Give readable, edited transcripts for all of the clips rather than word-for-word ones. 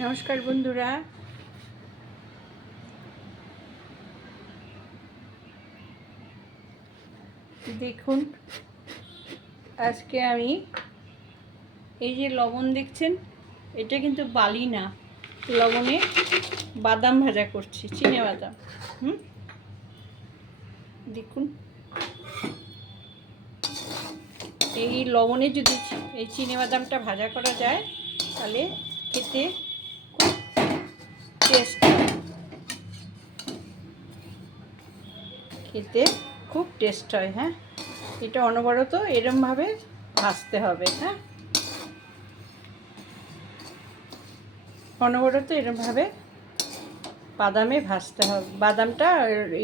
নমস্কার বন্ধুরা, দেখুন আজকে আমি এই যে লবণ দেখছেন, এটা কিন্তু বালি না, লবণে বাদাম ভাজা করছি, চিনে বাদাম। দেখুন এই লবণে যদি এই চিনে বাদামটা ভাজা করা যায় তাহলে খেতে খুব টেস্ট, খেতে খুব টেস্ট হয়। হ্যাঁ, এটা অনবরত এরমভাবে ভাজতে হবে। হ্যাঁ, অনবরত এরমভাবে বাদামে ভাজতে হবে, বাদামটা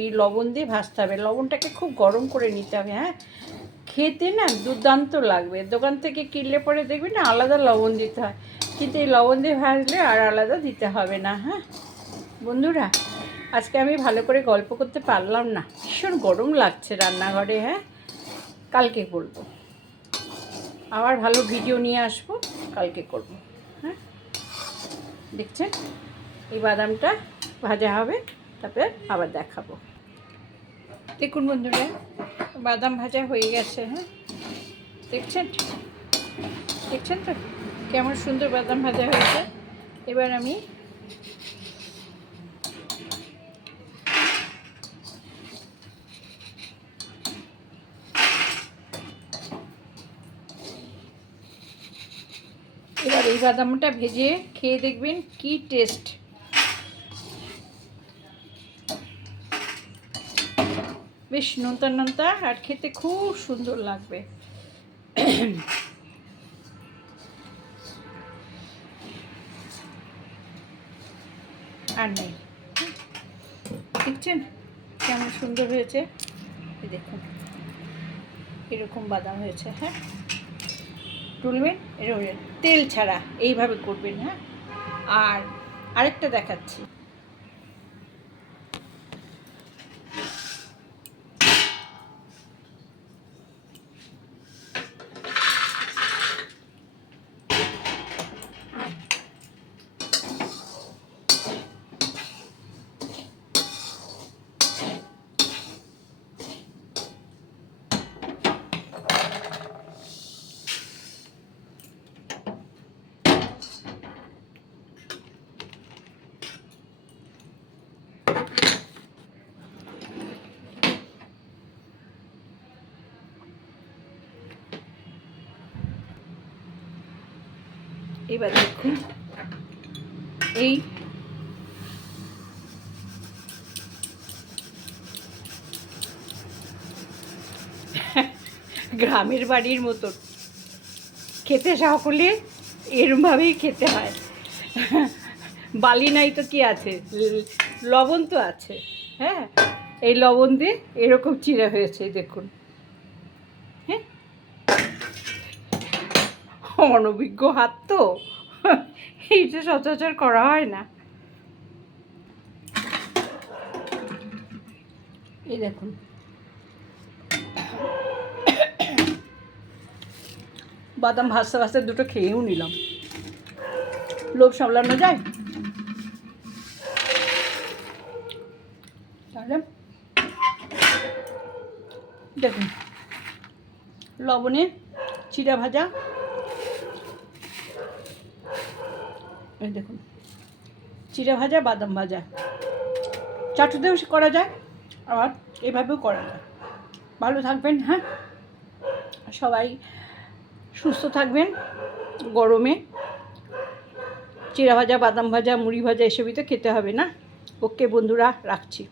এই লবণ দিয়ে ভাজতে হবে। লবণটাকে খুব গরম করে নিতে হবে। হ্যাঁ, খেতে না দুর্দান্ত লাগবে। দোকান থেকে কিনলে পরে দেখবি না আলাদা লবণ দিতে হয়, কিন্তু এই লবণ দিয়ে ভাজলে আর আলাদা দিতে হবে না। হ্যাঁ বন্ধুরা, আজকে আমি ভালো করে গল্প করতে পারলাম না, ভীষণ গরম লাগছে রান্নাঘরে। হ্যাঁ, কালকে করব, আবার ভালো ভিডিও নিয়ে আসবো, কালকে করব। হ্যাঁ, দেখছেন এই বাদামটা ভাজা হবে, তারপরে আবার দেখাবো। দেখুন বন্ধুরা, বাদাম ভাজা হয়ে গেছে। হ্যাঁ, দেখছেন দেখছেন তো কেমন সুন্দর বাদাম ভাজা হয়েছে। এবার আমি এই বাদামটা ভেজে খেয়ে দেখবেন কি টেস্ট। বেশ নোনতা নোনতা আর খেতে খুব সুন্দর লাগবে। আর নেই, দেখছেন কেমন সুন্দর হয়েছে। দেখুন এরকম বাদাম হয়েছে। হ্যাঁ, তুলবেন এরকম তেল ছাড়া, এইভাবে করবেন। হ্যাঁ, আর আরেকটা দেখাচ্ছি। এবার দেখুন এই গ্রামের বাড়ির মতো খেতে, সকলে এরমভাবেই খেতে হয়। বালি নাই তো কি আছে, লবণ তো আছে। হ্যাঁ, এই লবণ দিয়ে এরকম চিড়ে হয়েছে দেখুন। হ্যাঁ, অনভিজ্ঞ হাত তো, এইটা সচরাচর করা হয় না। এই দেখুন বাদাম ভাজতে ভাজতে দুটো খেয়েও নিলাম, লোভ সামলানো যায়। তাহলে দেখুন লবণে চিড়া ভাজা, এই দেখুন চিড়া ভাজা বাদাম ভাজা, চাটুতেও করা যায়, আবার এভাবেও করা যায়। ভালো থাকবেন। হ্যাঁ, সবাই সুস্থ থাকবেন। গরমে চিড়া ভাজা বাদাম ভাজা মুড়ি ভাজা এসবই তো খেতে হবে না। ওকে বন্ধুরা, রাখছি।